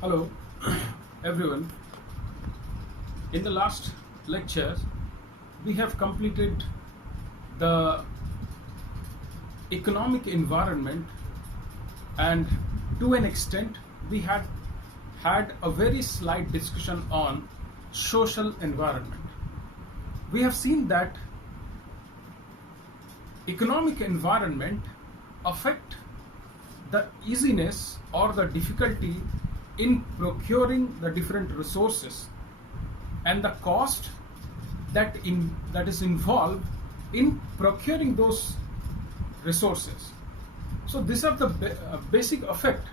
Hello, everyone. In the last lecture, we have completed the economic environment, and to an extent, we had a very slight discussion on social environment. We have seen that economic environment affect the easiness or the difficulty in procuring the different resources and the cost that is involved in procuring those resources. So these are the basic effect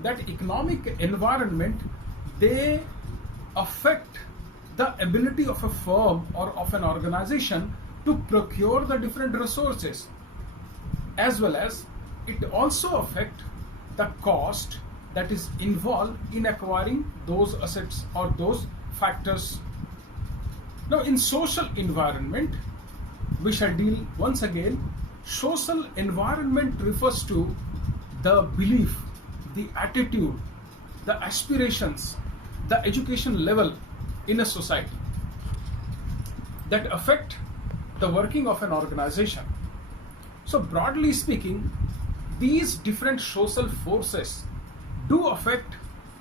that economic environment they affect the ability of a firm or of an organization to procure the different resources, as well as it also affect the cost that is involved in acquiring those assets or those factors. Now in social environment, we shall deal once again. Social environment refers to the belief, the attitude, the aspirations, the education level in a society that affect the working of an organization. So broadly speaking, these different social forces do affect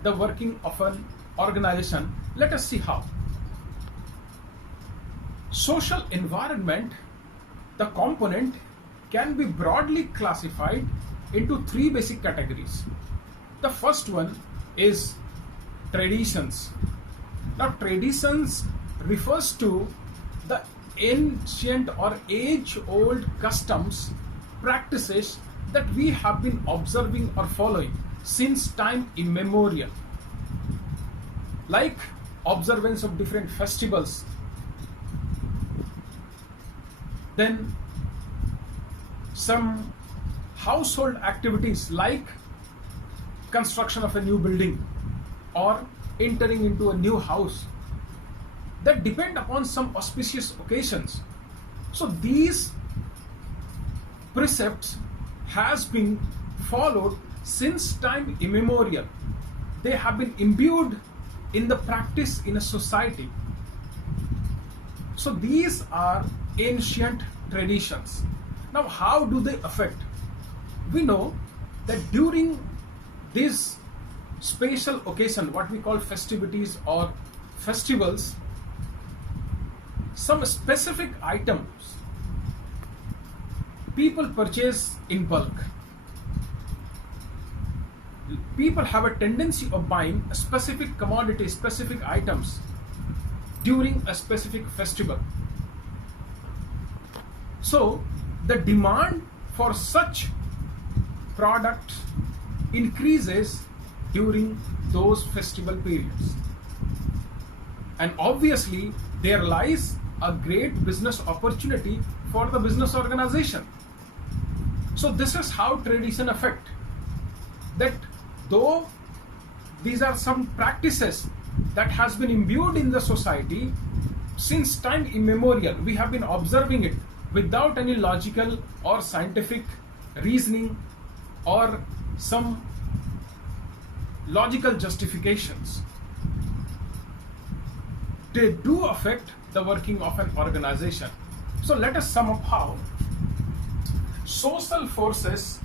the working of an organization. Let us see how. Social environment, the component can be broadly classified into three basic categories. The first one is traditions. Now traditions refers to the ancient or age-old customs, practices that we have been observing or following since time immemorial, like observance of different festivals, then some household activities like construction of a new building or entering into a new house that depend upon some auspicious occasions. So these precepts has been followed since time immemorial. They have been imbued in the practice in a society. So these are ancient traditions. Now how do they affect? We know that during this special occasion, what we call festivities or festivals, some specific items people purchase in bulk. People have a tendency of buying a specific commodity, specific items during a specific festival. So the demand for such products increases during those festival periods. And obviously there lies a great business opportunity for the business organization. So this is how tradition affect. That though these are some practices that has been imbued in the society since time immemorial, we have been observing it without any logical or scientific reasoning or some logical justifications. They do affect the working of an organization. So let us sum up how. Social forces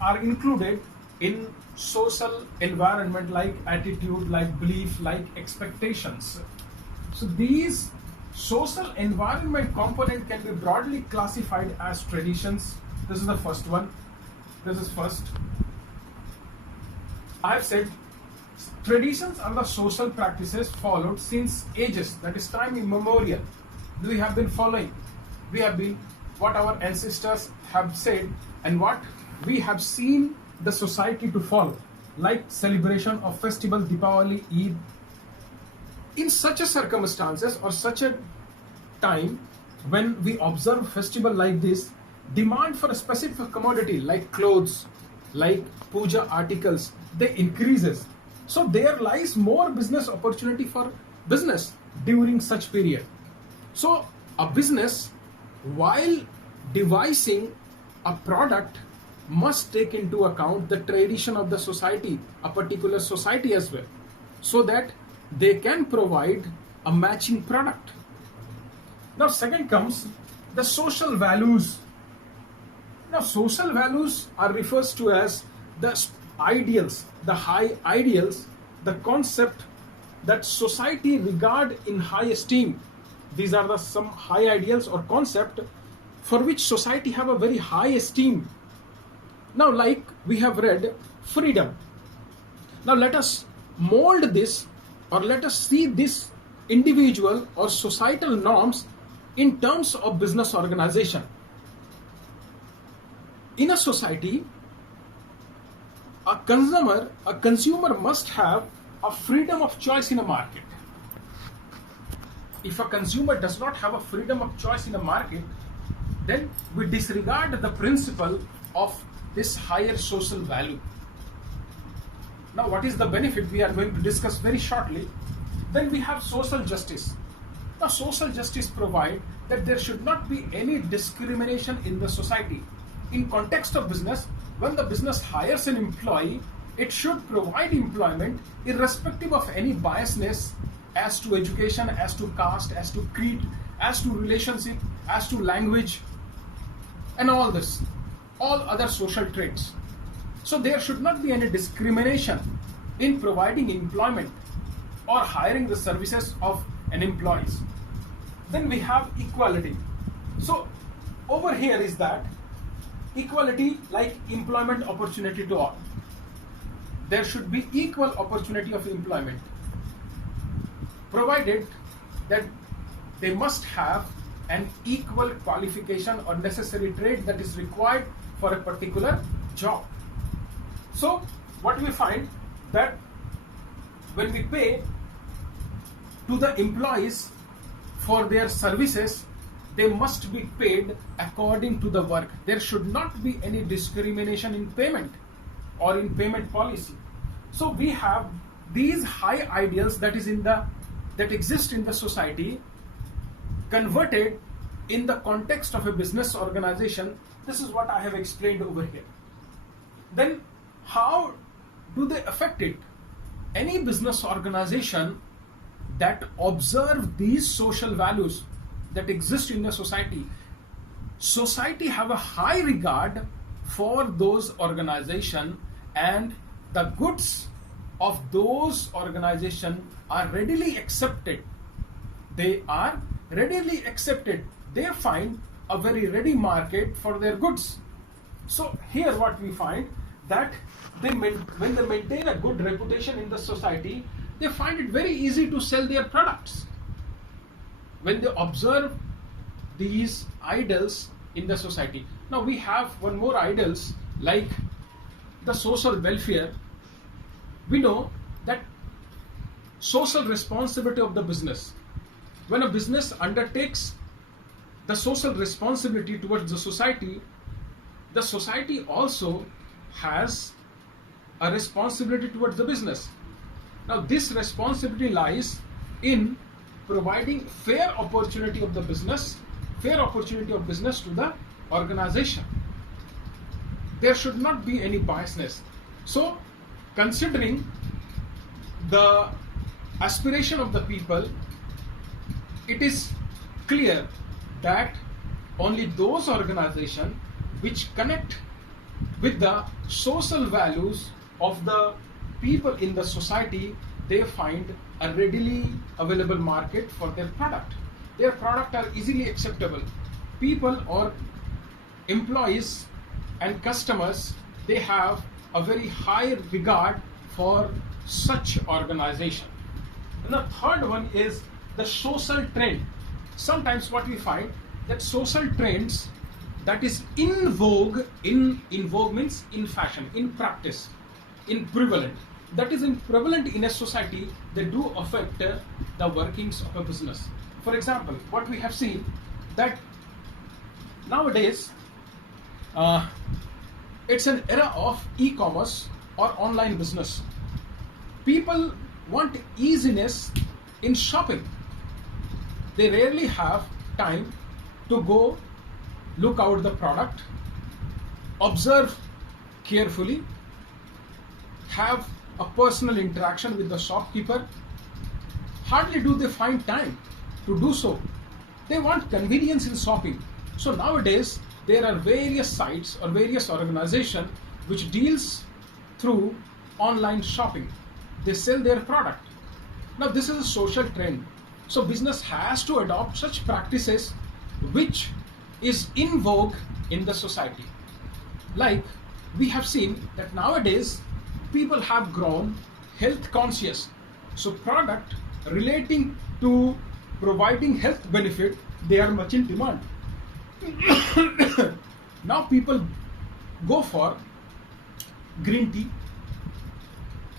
are included in social environment, like attitude, like belief, like expectations. So these social environment component can be broadly classified as traditions. This is the first one. This is first. I have said traditions are the social practices followed since ages, that is time immemorial. We have been following. We have been what our ancestors have said and what we have seen the society to follow, like celebration of festival Deepavali, Eid. In such a circumstances or such a time when we observe festival like this, demand for a specific commodity like clothes, like puja articles, they increases. So there lies more business opportunity for business during such period. So a business, while devising a product must take into account the tradition of the society, a particular society as well, so that they can provide a matching product. Now, second comes the social values. Now, social values are refers to as the ideals, the high ideals, the concept that society regard in high esteem. These are the some high ideals or concept for which society have a very high esteem. Now, like we have read freedom. Now, let us mold this, or let us see this individual or societal norms in terms of business organization. In a society, a consumer must have a freedom of choice in a market. If a consumer does not have a freedom of choice in a market, then we disregard the principle of this higher social value. Now, what is the benefit? We are going to discuss very shortly. Then we have social justice. Now, social justice provides that there should not be any discrimination in the society. In context of business, when the business hires an employee, it should provide employment irrespective of any biasness as to education, as to caste, as to creed, as to relationship, as to language, and all this, all other social traits. So there should not be any discrimination in providing employment or hiring the services of an employee. Then we have equality. So over here is that equality, like employment opportunity to all. There should be equal opportunity of employment, provided that they must have an equal qualification or necessary trade that is required for a particular job. So what we find that when we pay to the employees for their services, they must be paid according to the work. There should not be any discrimination in payment or in payment policy. So we have these high ideals that exist in the society converted in the context of a business organization. This is what I have explained over here. Then how do they affect it? Any business organization that observe these social values that exist in the society have a high regard for those organizations, and the goods of those organizations are readily accepted. They are readily accepted. They find a very ready market for their goods. So here what we find that when they maintain a good reputation in the society, they find it very easy to sell their products. When they observe these idols in the society. Now we have one more idols like the social welfare. We know that social responsibility of the business. When a business undertakes the social responsibility towards the society also has a responsibility towards the business. Now this responsibility lies in providing fair opportunity of business to the organization. There should not be any biasness. So considering the aspiration of the people, it is clear that only those organizations which connect with the social values of the people in the society, they find a readily available market for their product. Their product are easily acceptable. People or employees and customers, they have a very high regard for such organization. And the third one is the social trend. Sometimes what we find that social trends that is in vogue means in fashion, in practice, in prevalent. That is in prevalent in a society, they do affect the workings of a business. For example, what we have seen that nowadays it's an era of e-commerce or online business. People want easiness in shopping. They rarely have time to go look out the product, observe carefully, have a personal interaction with the shopkeeper. Hardly do they find time to do so. They want convenience in shopping. So nowadays there are various sites or various organizations which deals through online shopping. They sell their product. Now this is a social trend. So business has to adopt such practices which is in vogue in the society. Like we have seen that nowadays people have grown health conscious. So product relating to providing health benefit, they are much in demand. Now people go for green tea,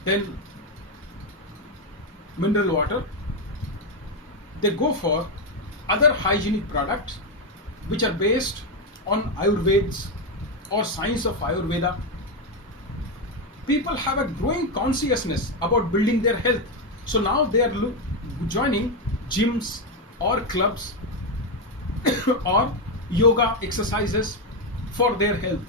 then mineral water. They go for other hygienic products which are based on Ayurveds or science of Ayurveda. People have a growing consciousness about building their health. So now they are joining gyms or clubs or yoga exercises for their health.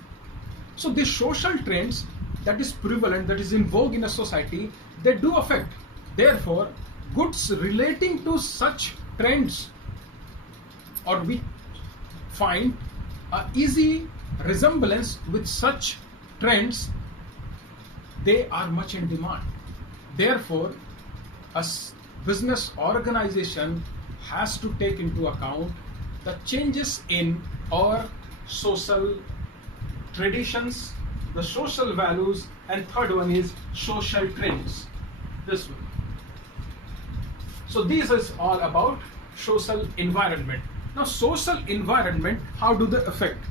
So the social trends that is prevalent, that is in vogue in a society, they do affect. Therefore, goods relating to such trends, or we find a easy resemblance with such trends, they are much in demand. Therefore, a business organization has to take into account the changes in our social traditions, the social values, and third one is social trends. This one. So this is all about social environment. Now social environment, how do they affect?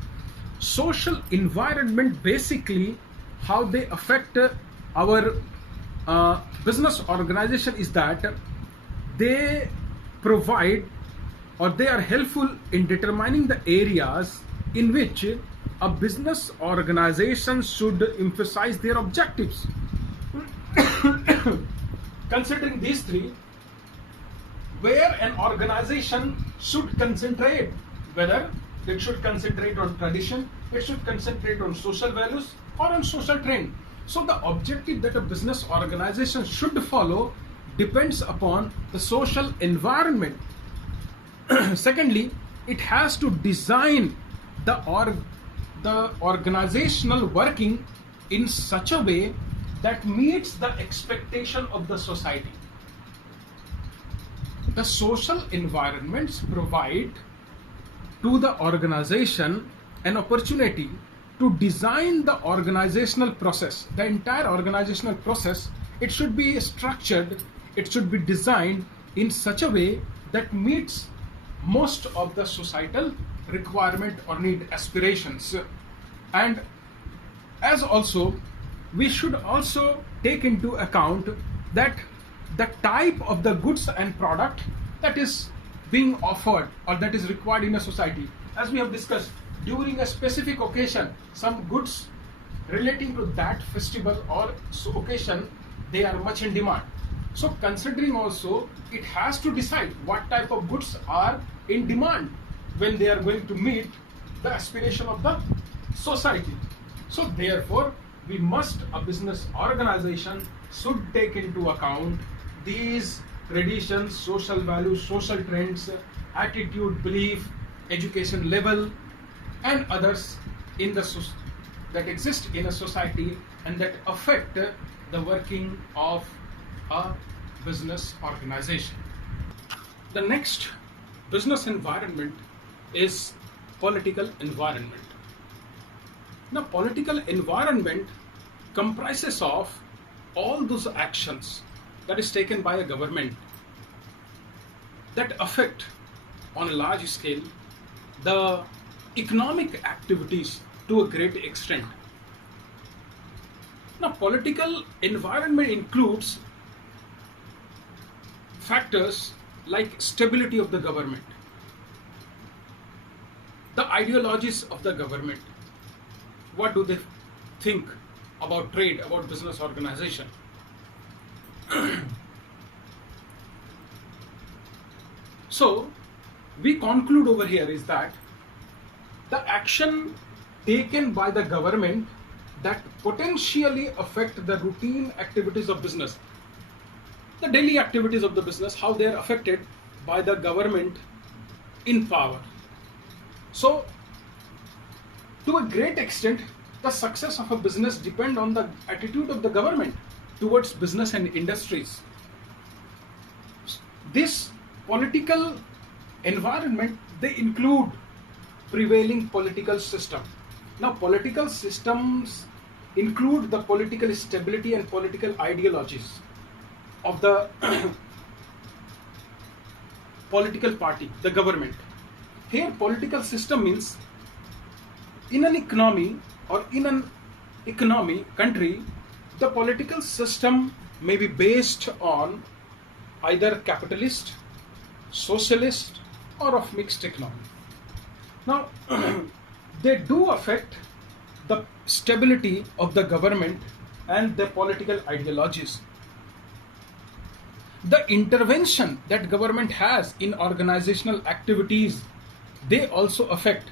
Social environment, basically how they affect our business organization is that they provide or they are helpful in determining the areas in which a business organization should emphasize their objectives. Considering these three, where an organization should concentrate, whether it should concentrate on tradition, it should concentrate on social values or on social trend. So the objective that a business organization should follow depends upon the social environment. Secondly, it has to design the organizational working in such a way that meets the expectation of the society. The social environments provide to the organization an opportunity to design the organizational process. The entire organizational process, it should be structured, it should be designed in such a way that meets most of the societal requirement or need aspirations. And as also, we should also take into account that the type of the goods and product that is being offered or that is required in a society. As we have discussed, during a specific occasion, some goods relating to that festival or occasion, they are much in demand. So considering also, it has to decide what type of goods are in demand when they are going to meet the aspiration of the society. So therefore, a business organization should take into account these traditions, social values, social trends, attitude, belief, education level, and others in that exist in a society and that affect the working of a business organization. The next business environment is political environment. Now, political environment comprises of all those actions that is taken by a government that affect on a large scale the economic activities to a great extent. Now, political environment includes factors like stability of the government, the ideologies of the government, what do they think about trade, about business organization. So we conclude over here is that the action taken by the government, that potentially affect the routine activities of business, the daily activities of the business, how they are affected by the government in power. So, to a great extent, the success of a business depend on the attitude of the government towards business and industries. This political environment, they include prevailing political system. Now, political systems include the political stability and political ideologies of the political party, the government. Here, political system means in an economy or in an economy country, the political system may be based on either capitalist, socialist, or of mixed economy. Now, they do affect the stability of the government and the political ideologies. The intervention that government has in organizational activities, they also affect.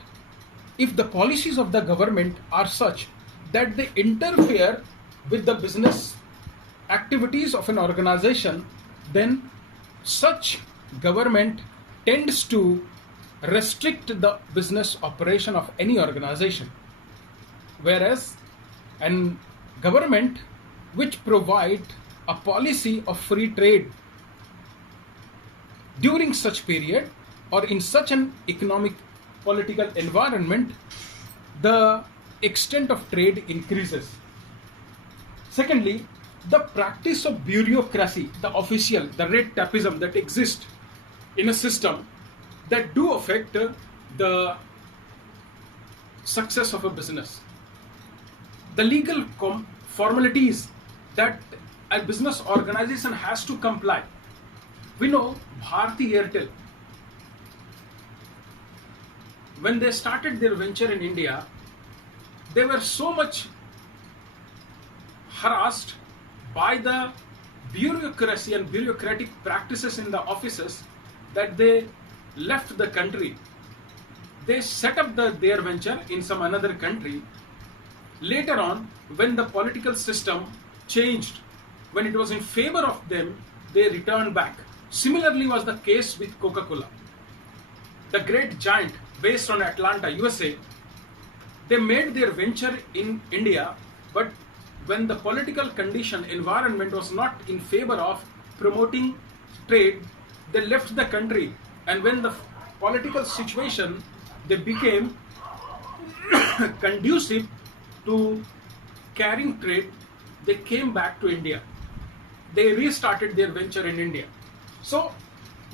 If the policies of the government are such that they interfere with the business activities of an organization, then such government tends to restrict the business operation of any organization. Whereas an government which provide a policy of free trade during such period or in such an economic political environment, the extent of trade increases. Secondly, the practice of bureaucracy, the official, the red tapeism that exists in a system, that do affect the success of a business. The legal formalities that a business organization has to comply. We know Bharti Airtel, when they started their venture in India, they were so much harassed by the bureaucracy and bureaucratic practices in the offices that they left the country. They set up their venture in some another country. Later on, when the political system changed, when it was in favor of them, they returned back. Similarly was the case with Coca-Cola. The great giant based on Atlanta, USA, they made their venture in India, but when the political condition, environment was not in favor of promoting trade, they left the country. And when the political situation, they became conducive to carrying trade, they came back to India. They restarted their venture in India. So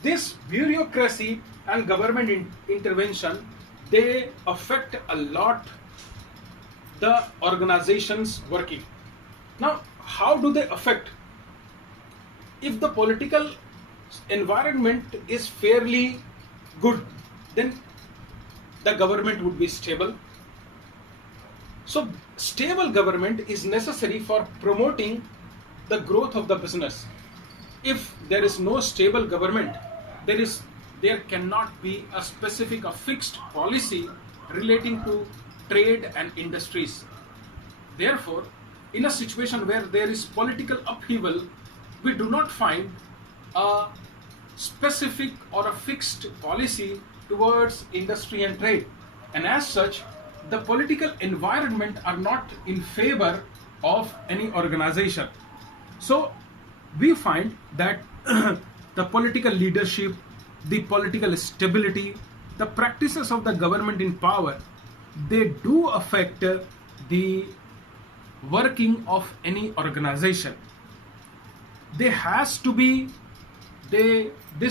this bureaucracy and government intervention, they affect a lot the organizations working. Now, how do they affect? If the political environment is fairly good, then the government would be stable. So stable government is necessary for promoting the growth of the business. If there is no stable government, there cannot be a specific, a fixed policy relating to trade and industries. Therefore, in a situation where there is political upheaval, we do not find a specific or a fixed policy towards industry and trade. And as such, the political environment are not in favor of any organization. So we find that the political leadership, the political stability, the practices of the government in power, they do affect the working of any organization. This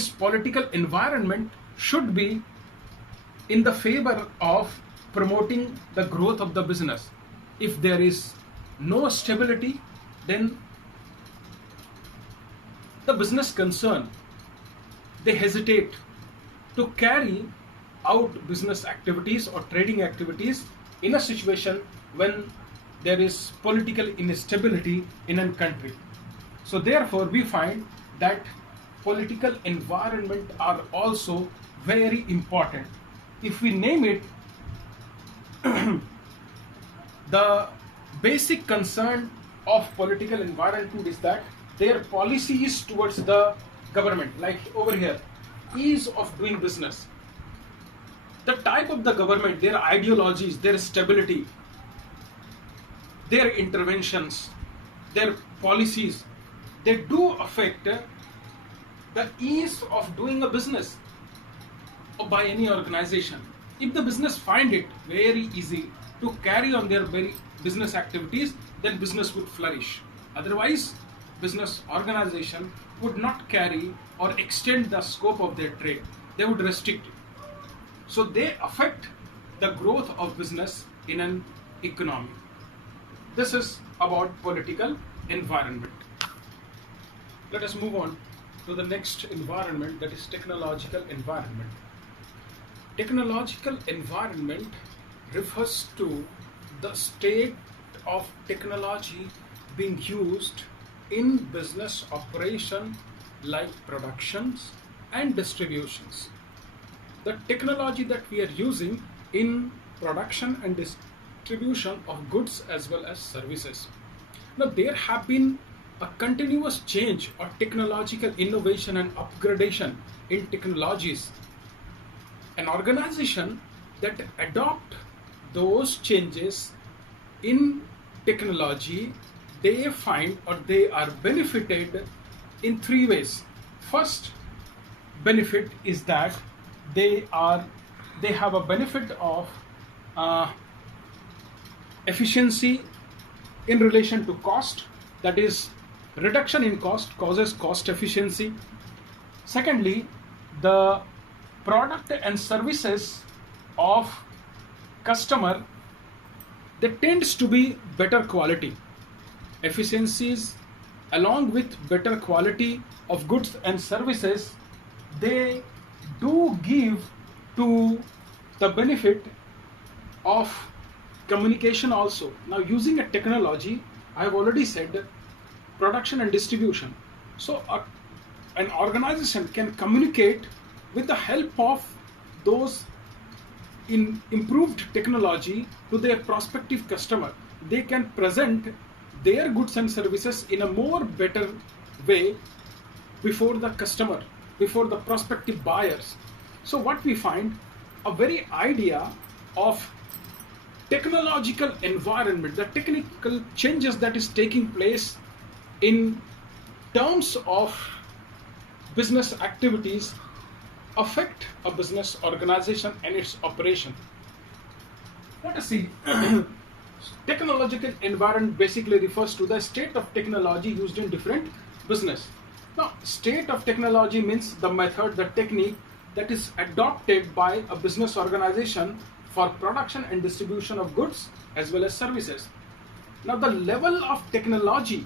political environment should be in the favor of promoting the growth of the business. If there is no stability, then the business concern, they hesitate to carry out business activities or trading activities in a situation when there is political instability in a country. So therefore we find that political environment are also very important. If we name it, the basic concern of political environment is that their policies towards the government, like over here, ease of doing business, the type of the government, their ideologies, their stability, their interventions, their policies, they do affect the ease of doing a business by any organization. If the business find it very easy to carry on their very business activities, then business would flourish. Otherwise, business organization would not carry or extend the scope of their trade. They would restrict it. So they affect the growth of business in an economy. This is about political environment. Let us move on to the next environment, that is technological environment. Technological environment refers to the state of technology being used in business operation like productions and distributions. The technology that we are using in production and distribution of goods as well as services. Now there have been a continuous change or technological innovation and upgradation in technologies. An organization that adopt those changes in technology, they find or they are benefited in three ways. First benefit is that they have a benefit of efficiency in relation to cost, that is reduction in cost causes cost efficiency. Secondly, the product and services of customer, they tends to be better quality. Efficiencies along with better quality of goods and services, they do give to the benefit of communication also. Now using a technology, I have already said production and distribution. So an organization can communicate with the help of those in improved technology to their prospective customer. They can present their goods and services in a more better way before the customer, before the prospective buyers. So what we find, a very idea of technological environment, the technical changes that is taking place in terms of business activities affect a business organization and its operation. Let us see. Technological environment basically refers to the state of technology used in different business. Now, state of technology means the method, the technique that is adopted by a business organization for production and distribution of goods as well as services. Now, the level of technology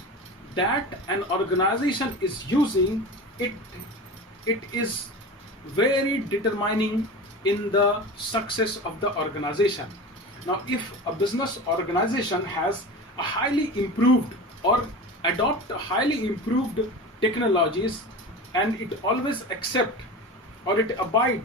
that an organization is using, it is very determining in the success of the organization. Now, if a business organization has a highly improved or adopt a highly improved technologies, and it always accept or it abide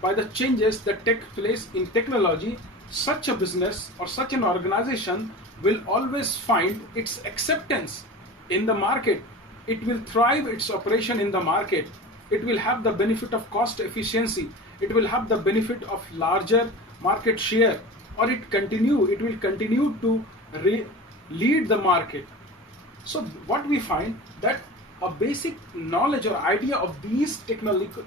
by the changes that take place in technology, such a business or such an organization will always find its acceptance in the market. It will thrive its operation in the market. It will have the benefit of cost efficiency. It will have the benefit of larger market share, or it will continue to lead the market. So what we find, that a basic knowledge or idea of these technological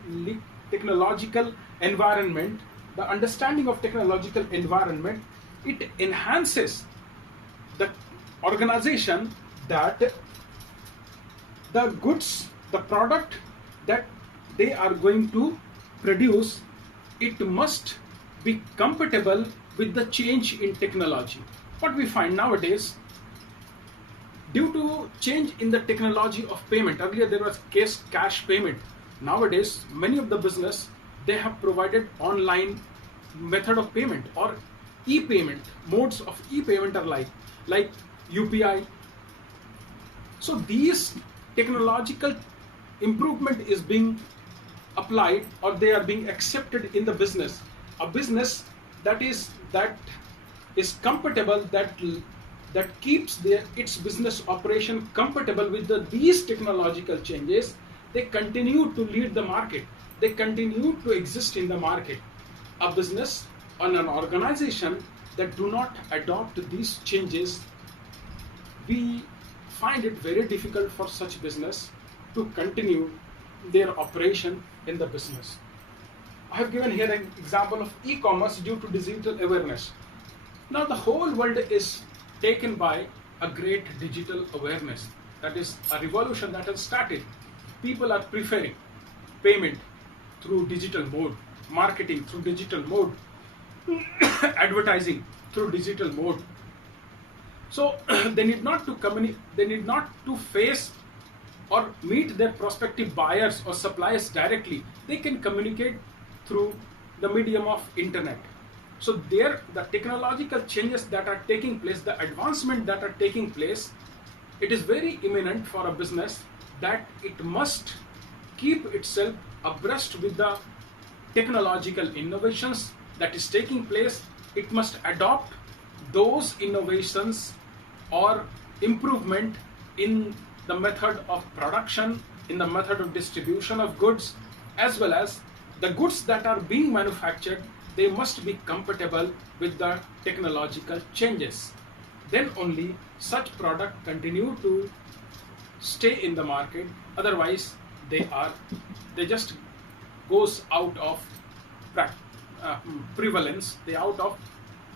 environment, the understanding of technological environment, it enhances the organization that the goods, the product that they are going to produce, it must be compatible with the change in technology. What we find nowadays, due to change in the technology of payment, earlier there was cash payment. Nowadays, many of the business, they have provided online method of payment or e-payment. Modes of e-payment are like UPI. So these technological improvement is being applied, or they are being accepted in the business. A business that is compatible, that that keeps its business operation compatible with these technological changes, they continue to lead the market. They continue to exist in the market. A business or an organization that do not adopt these changes, we find it very difficult for such business to continue their operation in the business. I have given here an example of e-commerce due to digital awareness. Now the whole world is taken by a great digital awareness. That is a revolution that has started. People are preferring payment through digital mode, marketing through digital mode, advertising through digital mode. So they need not to face or meet their prospective buyers or suppliers directly. They can communicate through the medium of internet. So the technological changes that are taking place, the advancement that are taking place, it is very imminent for a business that it must keep itself abreast with the technological innovations that is taking place. It must adopt those innovations or improvement in the method of production, in the method of distribution of goods, as well as the goods that are being manufactured, they must be compatible with the technological changes. Then only such product continue to stay in the market. Otherwise, they just goes out of prevalence, they out of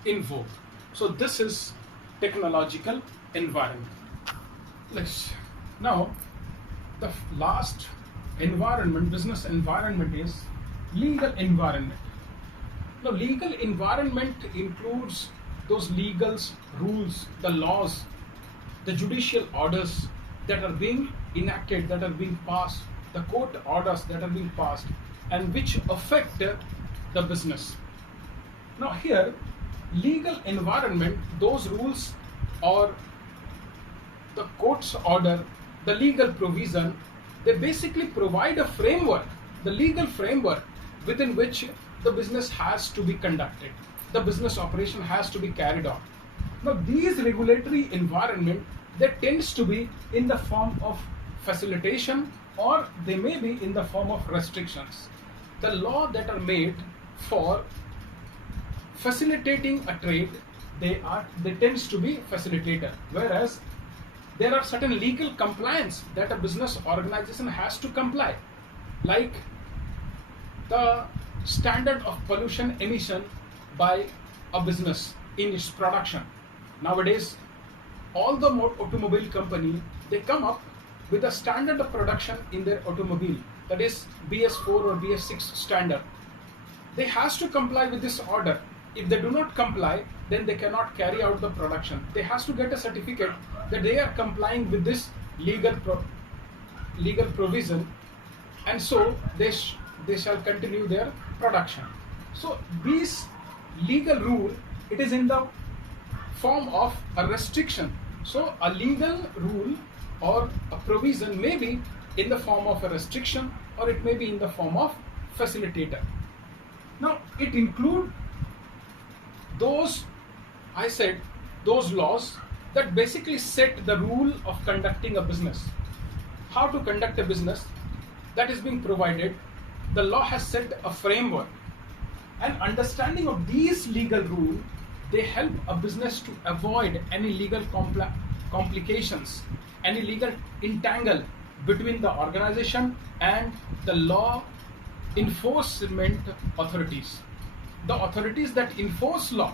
in vogue. So this is technological environment. Now the last environment, business environment, is legal environment. Now legal environment includes those legals, rules, the laws, the judicial orders that are being enacted, that are being passed, the court orders that are being passed and which affect the business. Now here, legal environment, those rules or the court's order, the legal provision, they basically provide a framework, the legal framework within which the business has to be conducted, the business operation has to be carried on. Now these regulatory environment, they tends to be in the form of facilitation or they may be in the form of restrictions. The law that are made for facilitating a trade, they tends to be facilitator, whereas there are certain legal compliance that a business organization has to comply, like the standard of pollution emission by a business in its production. Nowadays, all the automobile company, they come up with a standard of production in their automobile, that is BS4 or BS6 standard. They has to comply with this order. If they do not comply, then they cannot carry out the production. They has to get a certificate that they are complying with this legal provision, and so they shall continue their production. So this legal rule, it is in the form of a restriction. So a legal rule or a provision may be in the form of a restriction or it may be in the form of facilitator. Now it includes those, I said, those laws that basically set the rule of conducting a business. How to conduct a business, that is being provided. The law has set a framework, and understanding of these legal rules, they help a business to avoid any legal complications, any legal entangle between the organization and the law enforcement authorities. The authorities that enforce law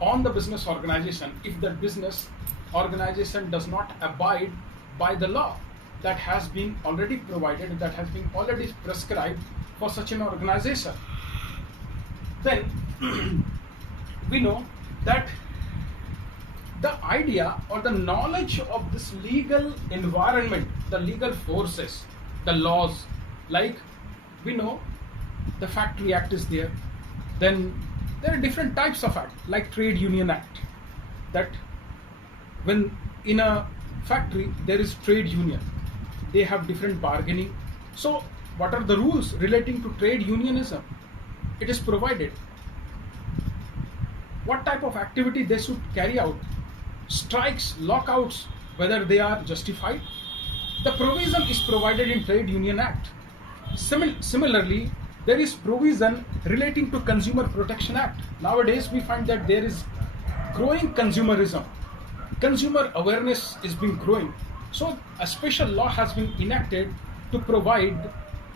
on the business organization, if the business organization does not abide by the law that has been already provided, that has been already prescribed for such an organization, then we know that the idea or the knowledge of this legal environment, the legal forces, the laws, like we know the Factory Act is there. Then there are different types of act, like Trade Union Act, that when in a factory there is trade union, they have different bargaining. So what are the rules relating to trade unionism? It is provided. What type of activity they should carry out. strikes, lockouts, whether they are justified. The provision is provided in Trade Union Act. Similarly, there is provision relating to Consumer Protection Act. Nowadays, we find that there is growing consumerism. Consumer awareness is being growing. So a special law has been enacted to provide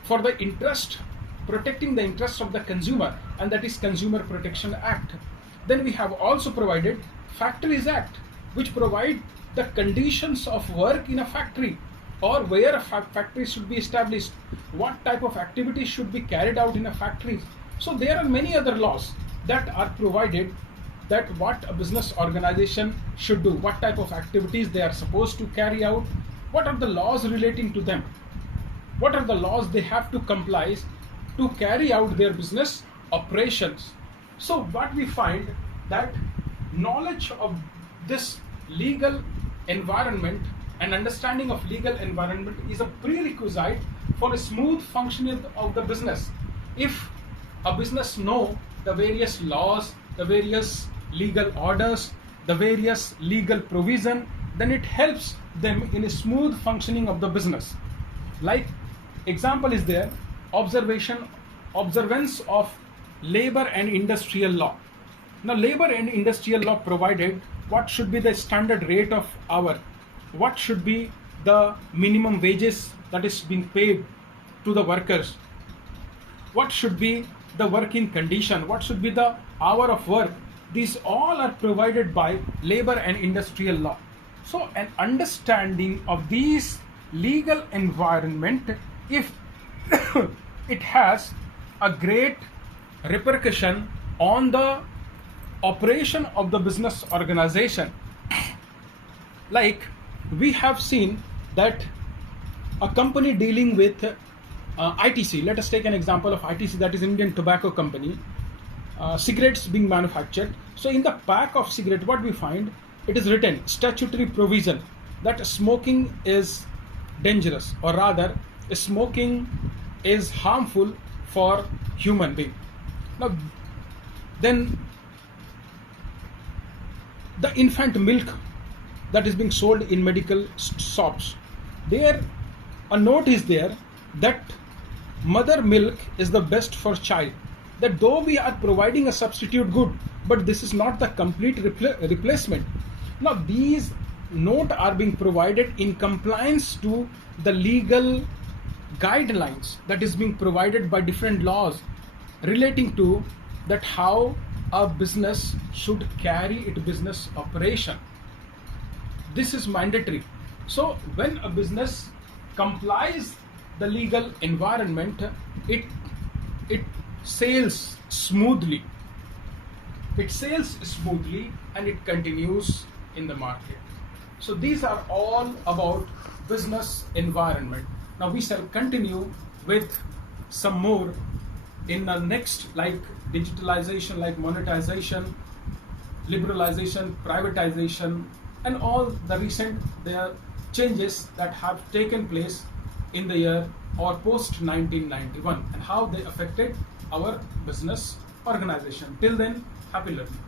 for the interest, protecting the interests of the consumer, and that is Consumer Protection Act. Then we have also provided Factories Act, which provide the conditions of work in a factory, or where a factory should be established, what type of activities should be carried out in a factory. So there are many other laws that are provided, that what a business organization should do, what type of activities they are supposed to carry out, what are the laws relating to them, what are the laws they have to comply to carry out their business operations. So what we find, that knowledge of this legal environment and understanding of legal environment is a prerequisite for a smooth functioning of the business. If a business know the various laws, the various legal orders, the various legal provision, then it helps them in a smooth functioning of the business. Like example is there, observance of labor and industrial law. Now labor and industrial law provided what should be the standard rate of hour, what should be the minimum wages that is being paid to the workers, what should be the working condition, what should be the hour of work. These all are provided by labor and industrial law. So an understanding of these legal environment, if it has a great repercussion on the operation of the business organization. Like we have seen that a company dealing with ITC, let us take an example of ITC, that is Indian Tobacco Company, cigarettes being manufactured. So in the pack of cigarette, what we find, it is written statutory provision that smoking is dangerous, or rather smoking is harmful for human being. Now then the infant milk that is being sold in medical shops, there a note is there that mother milk is the best for child, that though we are providing a substitute good, but this is not the complete replacement. Now these note are being provided in compliance to the legal guidelines that is being provided by different laws relating to that how a business should carry its business operation. This is mandatory. So when a business complies the legal environment, it sails smoothly. It sails smoothly and it continues in the market. So these are all about business environment. Now we shall continue with some more in the next, like digitalization, like monetization, liberalization, privatization, and all the recent changes that have taken place in the year or post 1991 and how they affected our business organization. Till then, happy learning.